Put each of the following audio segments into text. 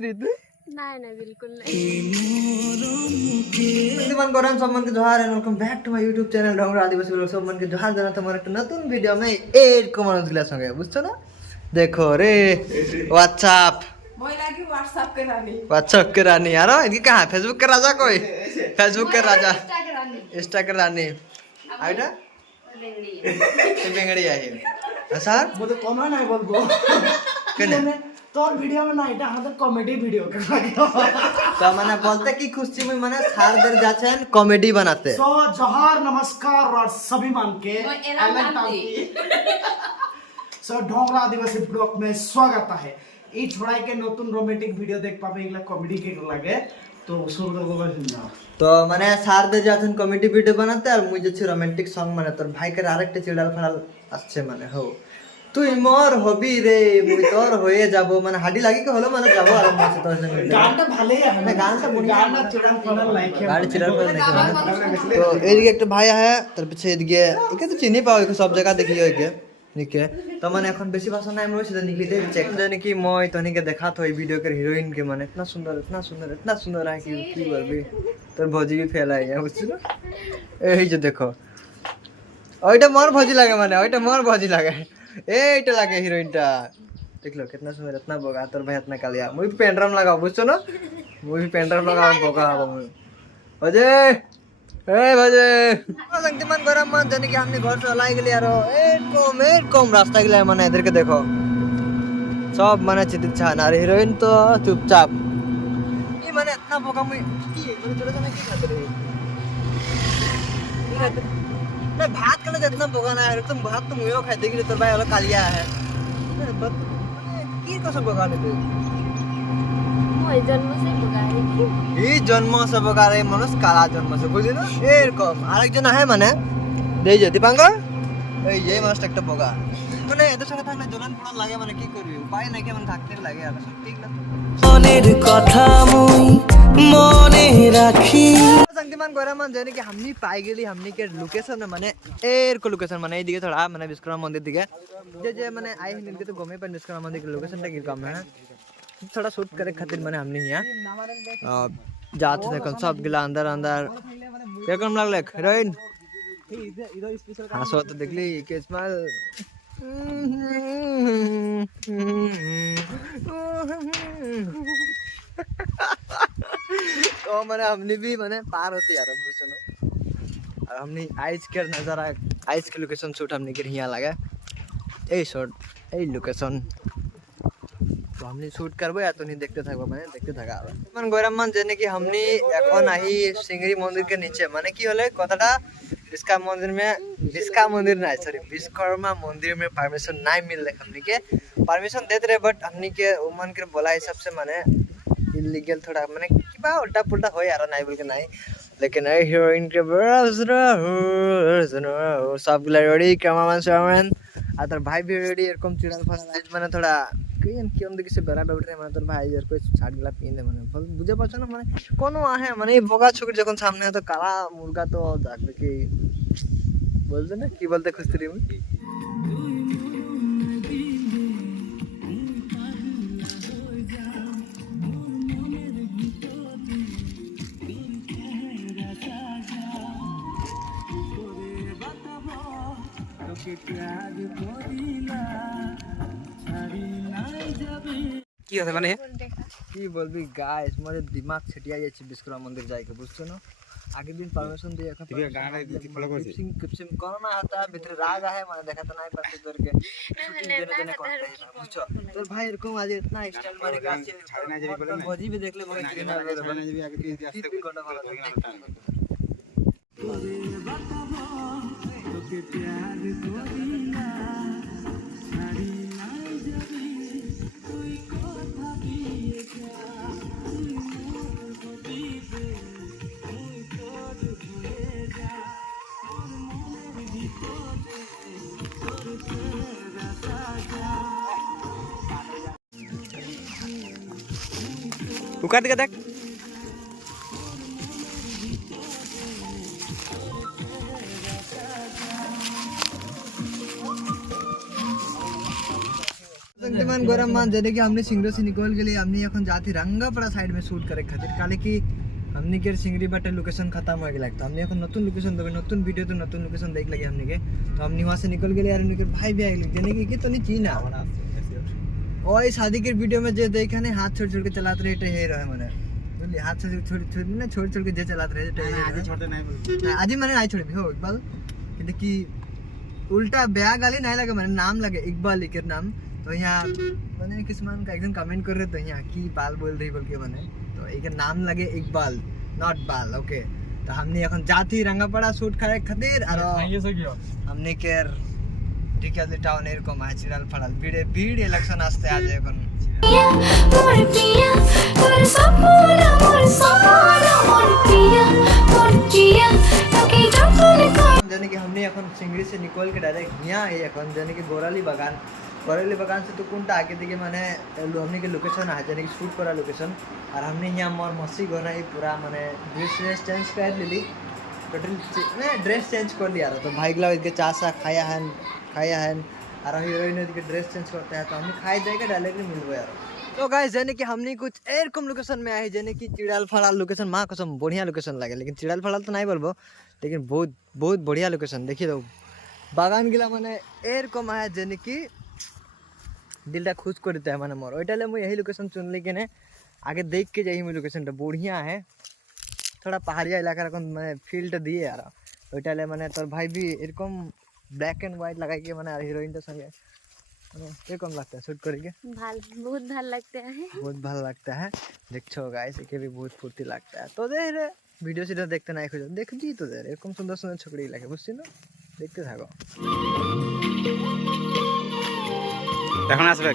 रे तू नहीं नहीं बिल्कुल नहीं। मन गरम सब मन के जोहार and welcome back to my YouTube channel Dhongra Adivasi blog सब मन के जोहार জানা তোমার একটা নতুন ভিডিও আমি এরকম মানুষগুলোর সঙ্গে বুঝছো না देखो रे व्हाट्सएप मैं लगी व्हाट्सएप के रानी। व्हाट्सएप के रानी यार इनकी कहाँ फेसबुक के राजा कोई फेसबुक के राजा इंस्टा के रानी आइडा बेंगड़ी आई सर वो तो कौन है बोलबो কেনে তোর ভিডিও में ना এটা আমাদের কমেডি ভিডিও के तो मैंने बोलते कि खुशी में मैंने सारदर जाचेन कॉमेडी बनाते सो जोहार नमस्कार और सभी मान के सो ढोंगरा आदिवासी ब्लॉग में स्वागत है এই ছড়াই के নতুন রোমান্টিক ভিডিও দেখ পাবে এগুলা কমেডি के লাগে তো শুরু করব না तो मैंने सारदर जाचेन कॉमेडी वीडियो बनाते और मुझे अच्छे रोमांटिक सॉन्ग মানে তোর ভাইকে আরেকটা চিড়াল ফাড়াল আসছে মানে হো তুই মোর হবি রে মুই তোর হয়ে যাব মানে হাডি লাগি কি হলো মানে যাব আর মাসে তোর সঙ্গে গানটা ভালোই আছে না গানটা বড়িয়া গানটা চিড়াল ফাড়াল লাইক গাড়ি চিড়াল ফাড়াল নাকি তো এইদিকে একটা ভাই আছে তার পিছে এদিকে একে তো চিনি পাও একে সব জায়গা দেখিও একে নিকে তো মানে এখন বেশি ভাষা নাই মই সেটা নিকলিতে চেক জানি কি মই তনিকে দেখাত হয় ভিডিও के हीरोइन के মানে इतना सुंदर है कि কি বলবি তোর ভজি भी ফেলাই বুঝছিস এই যে দেখো ওইটা মোর ভজি লাগে মানে ওইটা মোর ভজি লাগে এইটা লাগে হিরোইনটা দেখলো कितना सुंदर इतना बोगा তোর ভাই इतना कालिया মুই পেন্ড্রাম লাগাও বুঝছো না মুই পেন্ড্রাম লাগাও बोगा হবো মুই ভজে এই ভজে শক্তিমান গরম মান জানি কি हमने घर से লাই গলি আর এরকম রাস্তা গিলা মানে এদেরকে দেখো সব মানে চিতিচ্ছা আর হিরোইন তো চুপচাপ এই মানে इतना बोगा মুই কি বলে তোর জন্য কি খাতে রে ना भात के लिए इतना बोगाना है तुम भात तो मुझे खाई देगी तो भाई वाला कालिया है की कसम बोगाने तू मैं जन्म से बुगा रही थी। এই জন্ম সে বগারে মানুষ কালা জন্ম সে বুঝলি না এরকম আরেকজন আছে মানে দেই যে দীপাঙ্কর এই যে মানুষটা একটা বগা মানে এদের সঙ্গে থাকলে জ্বলন পড়া লাগে মানে কি করবি উপায় নাই কি মানে থাকতে লাগে আর সব ঠিক না মনের কথা মুই মনে রাখি शक्तिमान गौरमान जाने कि हमनी पाई गेली हमनी के लोकेशन माने एर को लोकेशन माने एदिके थोड़ा माने विश्वकर्मा मंदिर दिखे जे माने आई हिंदी के तो गमे पर विश्वकर्मा मंदिर के लोकेशन टा की काम है थोड़ा शूट करे खातिर माने हमनी हिया जात देखन सब गिला अंदर केकम लागले हीरोइन हासो तो देखली के स्माइल तो मैंने हमने भी मैंने पार होती यार बुझनो और हमने आइस के नजारा आइस के लोकेशन शूट हमने के हिया लगा এই শট এই লোকেশন তো हमने शूट करबो या तो नहीं देखते থাকবো মানে দেখতে থাকা মান গয়রাম মান জানে কি हमने এখন আহি সিংড়ি মন্দির के नीचे মানে কি হলে কথাটা विश्वकर्मा मंदिर ना सॉरी विश्वकर्मा मंदिर में परमिशन नहीं मिल रहा हमने के परमिशन देते रहे बट हमने के उमन के बोला हिसाब से माने इलीगल थोड़ा माने किबा उल्टा पुल्टा हो यार नहीं बोल के नहीं लेकिन ए हीरोइन के सब रेडी कैमरामैन शोमैन আর তোর ভাই भी रेडी এরকম চিড়াল ফাড়াল আইজ মানে থোড়া কেন দেখি সে বেড়া বেড়ে মানে তোর ভাই এর কই ছাড়গুলা পিনে মানে বুঝে পাচ্ছ না মানে কোনো আহে মানে এই বগা ছুকরি যখন সামনে হয় তো কালা মুরগা তো দেখবে কি বলতে না কি বলতে খুঁজতে রি কি আছে মানে কি বলবি গাইস মোরে দিমাগ ছেটিয়া যাচ্ছে বিশ্বকর্মা মন্দির যাইকে বুঝছো না आगे दिन परमिशन दिए এখন তুই গানা দিতে ফলো করছিস কিপসিং করোনা হতা ভিতরে রাগ আছে মানে দেখাতে নাই পারতে তোরকে শুটিং দেনে করতে বুঝছো তোর ভাই এরকম আজ इतना স্টাইল মারে গাছে ছাড়ে না যাবি বলে না বজি भी देख ले मगर ছাড়ে না যাবি আগে তুই আস্তে কোনা ভালো তোরে বাতাবো তোকে प्यार করিনা ছাড়ি নাই যাবি তুই কথা দিয়ে যা তুই মোর কবিতে उकाट के देख शक्तिमान गौरव मान जैसे कि हमने सिंगरो से निकल के लिए हमने এখন जाती रंगापड़ा साइड में शूट करे खातिर काले की हमने के सिंगरी बाटे लोकेशन खत्म हो गया तो हमने এখন নতুন লোকেশন দেবে নতুন ভিডিও তো নতুন লোকেশন देख लगे हमने के तो हमने वहां से निकल गए यार उनके भाई भी आए जने कि तो नहीं चीना और इस शादी के वीडियो में जो देखे ने हाथ छोड़ छोड़ के चलाते रहे हे रहे माने बोली हाथ से छोड़ छोड़ ना छोड़ छोड़ के जे चलाते रहे आज छोड़ते नहीं आज मैंने नहीं छोड़ी हो इकबाल कि उल्टा ब्याह गाली नहीं लगे मैंने नाम लगे इकबाल लिखे नाम तो यहाँ मैंने किसमान का एकदम कमेंट कर रहे तो यहाँ की बाल बोल रही बोल के मैंने तो एक नाम लगे इकबाल नॉट बाल ओके तो हमने এখন जाती रंगापड़ा शूट करे खातिर আর हमने केर টিকালি টাউন এরকম আছে চিরাল ফাড়াল ভিড়ে ভিড় ইলেকশন আসতে আছে এখন মোর প্রিয়া তোর সপনা মোর প্রিয়া তোকে যখন जाने कि हमने এখন सिंगरी से निकल के डायरेक्ट यहाँ है এখন जाने कि गोराली बागान से तो कोनटा आगे दिखे माने हमने के लोकेशन है जाने कि शूट करा लोकेशन और हमने यहाँ मोर मस्ती गोरा ही पूरा माने ड्रेस चेंज कर ली टोटल मैं ड्रेस चेंज कर लिया तो भाई गला के चासा खाया है और हीरोइन के ड्रेस चेंज करते हैं तो हमने खाई जाएगा डायरेक्टली मिलबो यार तो गाइस जाने कि हमने कुछ एरकम लोकेशन में आए जाने कि चिड़ाल फड़ाल लोकेशन माँ कसम बढ़िया लोकेशन लगे लेकिन चिड़ाल फड़ाल तो नहीं बोलबो लेकिन बहुत बहुत बढ़िया लोकेशन देखिए तो बागान गिला मैंने एरकम आया जाने कि दिलटा खुश कर देता है मैंने मोर ओइटाले मैं यही लोकेशन चुन ली के आगे देख के जाइए लोकेशन बढ़िया है थोड़ा पहाड़िया इलाका मैं फील्ड दिए यार ओइटाले मैंने तोर भाई भी एरकम ब्लैक एंड व्हाइट लगा के मैंने हीरोइन तो संगे एरकम लगता है शूट करके बहुत ভাল लगता है बहुत ভাল लगता है देखो गाइस के भी बहुत फुर्ती लगता है तो दे रे ভিডিও সিটা দেখতে নাই খুঁজে দেখছি তো দে এরকম সুন্দর সুন্দর ছকড়ি লাগে বুঝছিস না দেখতে থাকো এখন আসবে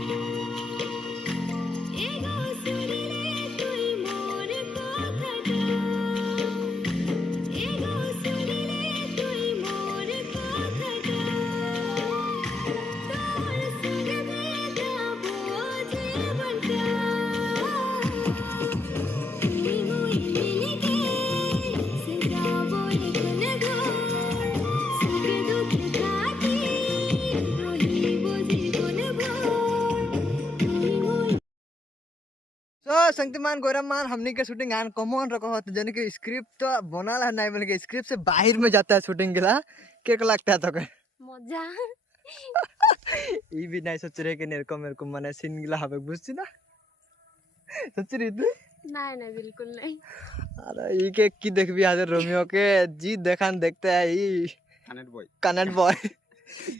शक्तिमान गौरव मान हमने के शूटिंग आन कॉमन रखो होते जने के स्क्रिप्ट तो बनाला नहीं बन के स्क्रिप्ट से बाहर में जाता है शूटिंग के ला के लगता है तो के मजा ई भी नहीं सोच रहे कि मेरे को माने सीन गिला हबे बुझছি ना सोच रही तू नहीं बिल्कुल नहीं अरे ई के की देखबी आज रोमियो के जी देखान देखते है ई कनेक्ट बॉय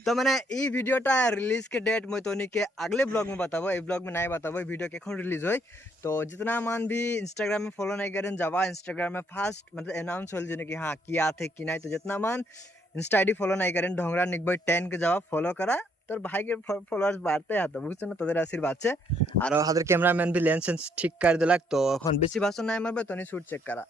तो मैंने ई वीडियोटा रिलीज के डेट मैं तो के अगले ब्लॉग में बताबो ए ब्लॉग में नहीं बताबो वीडियो के कौन रिलीज होई तो जितना मान भी इंस्टाग्राम में फॉलो नहीं करें जावा इंस्टाग्राम में फास्ट मतलब अनाउंस होल जने कि हां किया थे कि नहीं तो जितना मान इंस्टा आईडी फॉलो नहीं करें ढोंगरा निकबई 10 के जावा फॉलो करा তোর ভাইকে ফলোয়ার্স বাড়তে আছে বুঝছ না তোদের আশীর্বাদ আছে আর হাদের ক্যামেরাম্যান भी लेंस ঠিক করে দিলাক তো এখন বেশি ভাষণ নাই মারবে তনি শুট চেক করা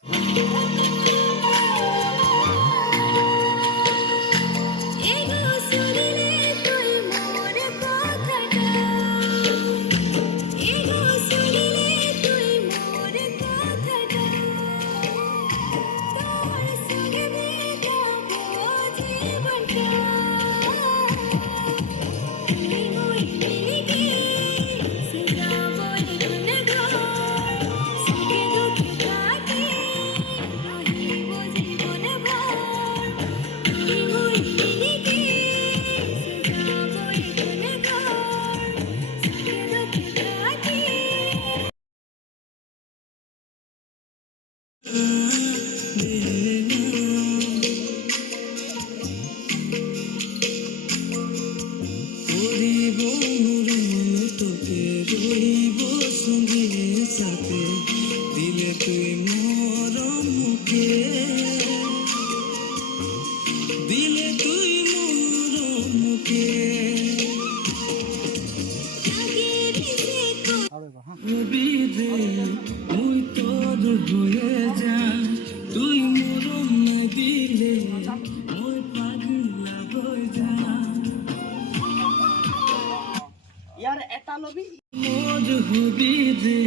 यार एटा लबी मोर हबी रे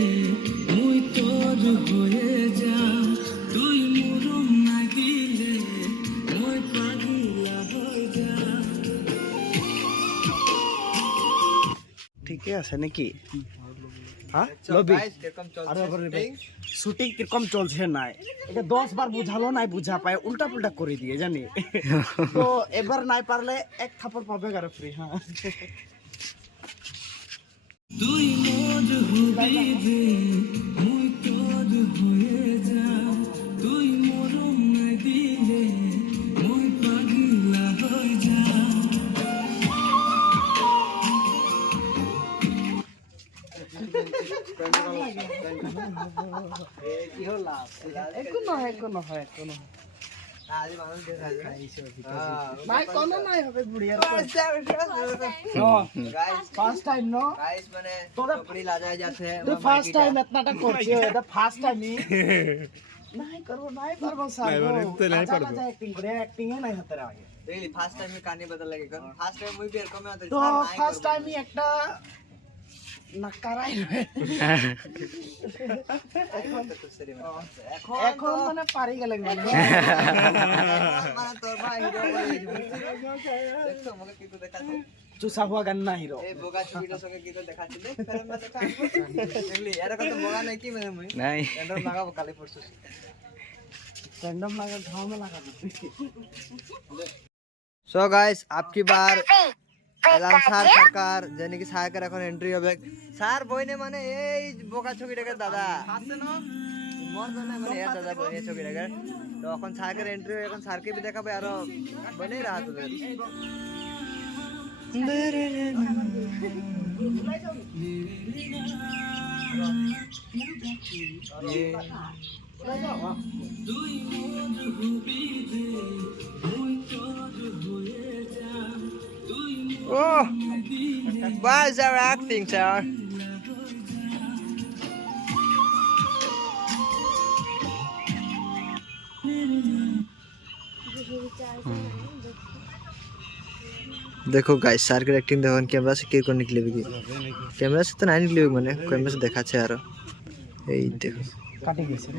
मुई तोर होए जा तुई मोरम ना दिले मोय पागला हो जा ঠিকই আছে নাকি হ্যাঁ So লবি guys, কিরকম চলছে আরে বাবারে shooting? শুটিং কিরকম চলছে নাই এটা 10 বার বুঝালো নাই বুঝা পায় উল্টা পুল্টা করে দিয়ে জানি তো এবার নাই পারলে এক থাপড় পাবে গারে ফ্রি হ্যাঁ তুই মোর হবি রে মুই তোর হয়ে যা তুই মরম নাই দিলে মুই পাগলা হয়ে যা কোনো হয় আজ মানুষ দেখা যায় নাই কোনো নাই হবে বুড়িয়া guys first time no guys মানে তোরা- চকরি লাজায় যাচ্ছে তো ফার্স্ট টাইম এতনাটা করছে এটা ফার্স্ট টাইম নাই করবো নাই পারবো স্যার নাই পারবো অ্যাক্টিং করে অ্যাক্টিং নাই হতে আগে really first time में करने बदल लगे कर first time मुझे भी एरकम में आता তো ফার্স্ট টাইমই একটা নাকারাই এখন মানে পারি গেলেন মানে মানে তোর ভাই হিরো বলে দেখছো আমাকে কি তো দেখাচ্ছে চুসা হুয়া গান্না হিরো এই বোগা ছবিটার সঙ্গে কি তো দেখাচ্ছিল ফের আমরা দেখা দেখলি এরকম তো বোগা নাই কি মানে মুই নাই এন্ডার লাগাবো কালি পরশু रैंडम लगा घाव में लगा दो সো গাইস আপকি বার এলাম স্যার সরকার জানি কি সায়কের এখন এন্ট্রি হবে স্যার বইনে মানে এই বোকা ছবিটাকে দাদা আছে না মর না মানে এ দাদা বইনে ছবিটাকে তো এখন সায়কের এন্ট্রি হবে এখন স্যারকে भी দেখাবে আর বনেই রাত হবে Oh, why is our acting, sir? देखो गाइस सर के एक्टिंग देखो कैमरा से के को निकले भी कैमरा से तो नहीं निकले माने कैमरा से देखा छे आरो এই দেখো काटी গেছে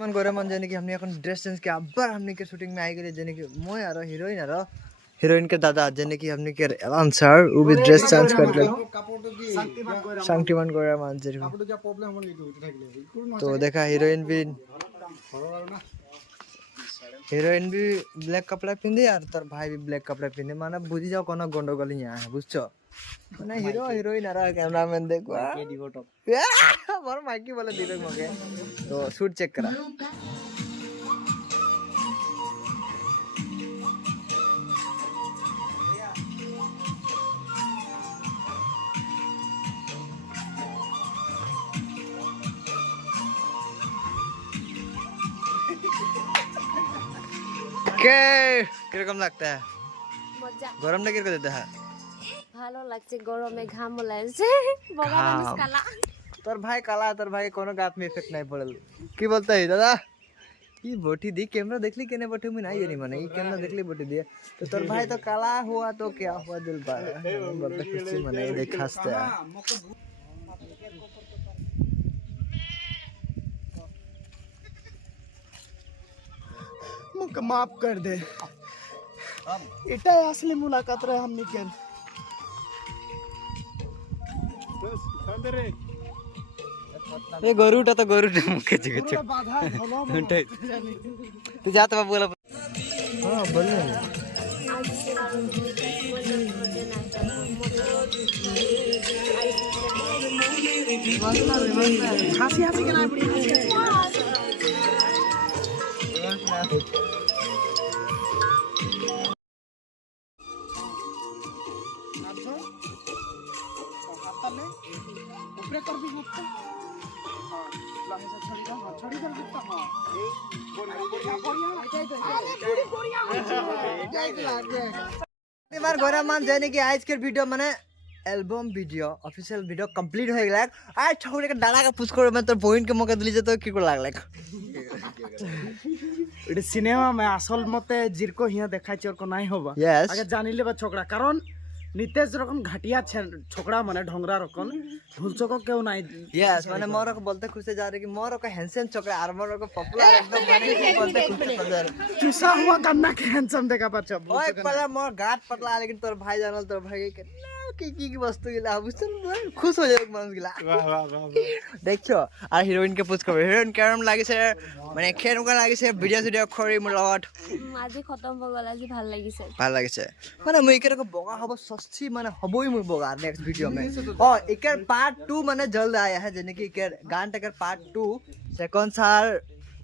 मन गोरे मन जाने कि हमने এখন ड्रेस चेंज के अब्बर हमने के शूटिंग में आई गए जाने कि मोय आरो हीरोइन के दादा जाने कि हमने के आंसर वो भी ड्रेस चेंज कर ले शांतिमान गोरा मान जे तो देखा हीरोइन भी ब्लैक कपड़ा पिंदे और तोर भाई भी ब्लैक कपड़ा पिंदे माने बुझी जाओ कोनो गंडगोल यहाँ है बुझছো মানে হিরো হিরোইন আর ক্যামেরাম্যান দেখো আমার মাইকি বলে দিবে মগে তো শুট চেক করা কে কিরকম লাগতা है মজা গরম না কিরকম দেতা है ভালো লাগছে গরমে ঘাম লাগছে বগা মানুষ কালা তোর ভাই কালা তোর ভাই কোনো গাত में इफेक्ट नहीं पड़ल की बोलता है दादा ई बोटी दी कैमरा देखली केने बोटी में नहीं जानी माने ई कैमरा देखली बोटी दिया तो तोर भाई तो काला हुआ तो क्या हुआ दिल पर बोलते कुछ माने देख हंसते मुझे माफ कर दे এটাই আসলে মুলাকাত রে हमनी के ए गरुटा तो गरुटा मुके जगह बाधा धलो तू जात बा बोला हां बोल ना आज से मजा मजे ना हासी हासी के ना पड़ी ऊपर कर भी सकते हां लाहे से छड़ी का हां छड़ी कर सकता हां এবার গোরা মান জানি কি আজকের ভিডিও মানে album video official video complete हो गया आज छोरे के डाला का पुश कर मैं तो बहिन के मौका दिली जे तो की को लागले এটা সিনেমা মে আসল মতে জিরকো হিয়া দেখাইছে ওর কো নাই হবা Yes. আগে জানিলে বা ছোকরা কারণ নিতেশ রকম ঘাটিয়া ছোকরা মানে ঢংরা রকম ভুলচক কেউ নাই यस माने मोरो को बोलते खुश जा रहे कि मोरो को हैंडसम छोकरा और मोरो को पॉपुलर एकदम माने कि बोलते खुश जा रहे চুসা হুয়া কান্না কে হ্যান্ডসাম দেখা পাচ্ছ ओए पहले मोर गाट पतला लेकिन तोर भाई जानल तोर भाई के কি বস্তু গিলা বুঝছেন খুশ হয়ে যাবে মানুষ গিলা দেখছো আর হিরোইন কে পুজ করবে হিরোইন কেরম লাগিছে মানে কেনেকুৱা লাগিছে ভিডিঅ' কৰি মোৰ লগত আজি খতম হৈ গ'ল আজি ভাল লাগিছে ভাল লাগিছে মানে মই একেৰকম বগা হ'ব সচ্চি মানে হ'বই মোৰ বগা নেক্সট ভিডিঅ' মে একেৰ পাৰ্ট 2 মানে জল্দ আয়া है যেনে কি একেৰ গান টাকেৰ পাৰ্ট 2 সেকেন্ড সার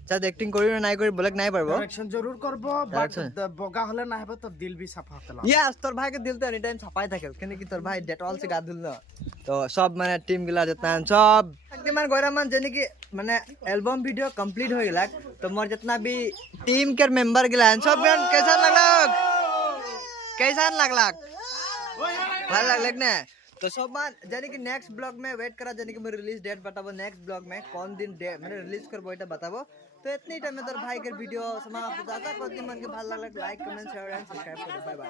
চাদ এক্টিং কৰি নাই কৰি বলক নাই পারবো डायरेक्शन जरूर करबो बट बगा हले ना हेबो तो दिल भी साफ हतला ইয়াস তোর ভাইকে দিল তো এনি টাইম ছাপাই থাকে কেন কি তোর ভাই ডেটল সে গা ধুল না তো সব মানে টিম গিলা যেতনা সব একদিন গয়রা মান যেনে কি মানে एल्बम वीडियो कंप्लीट हो गेला तो मोर जितना भी टीम के मेंबर गिला सब गान कैसा लगलक ভাল লাগलक ना तो सब मान यानी कि नेक्स्ट ब्लॉग में वेट करा यानी कि मैं रिलीज डेट बताबो नेक्स्ट ब्लॉग में कौन दिन मैंने रिलीज करबो এটা बताबो तो इतनी टाइम में তোর ভাই के वीडियो समाप्त होता है। कौन दिन मन के ভাল লাগलक like comment share and subscribe कर बाय बाय।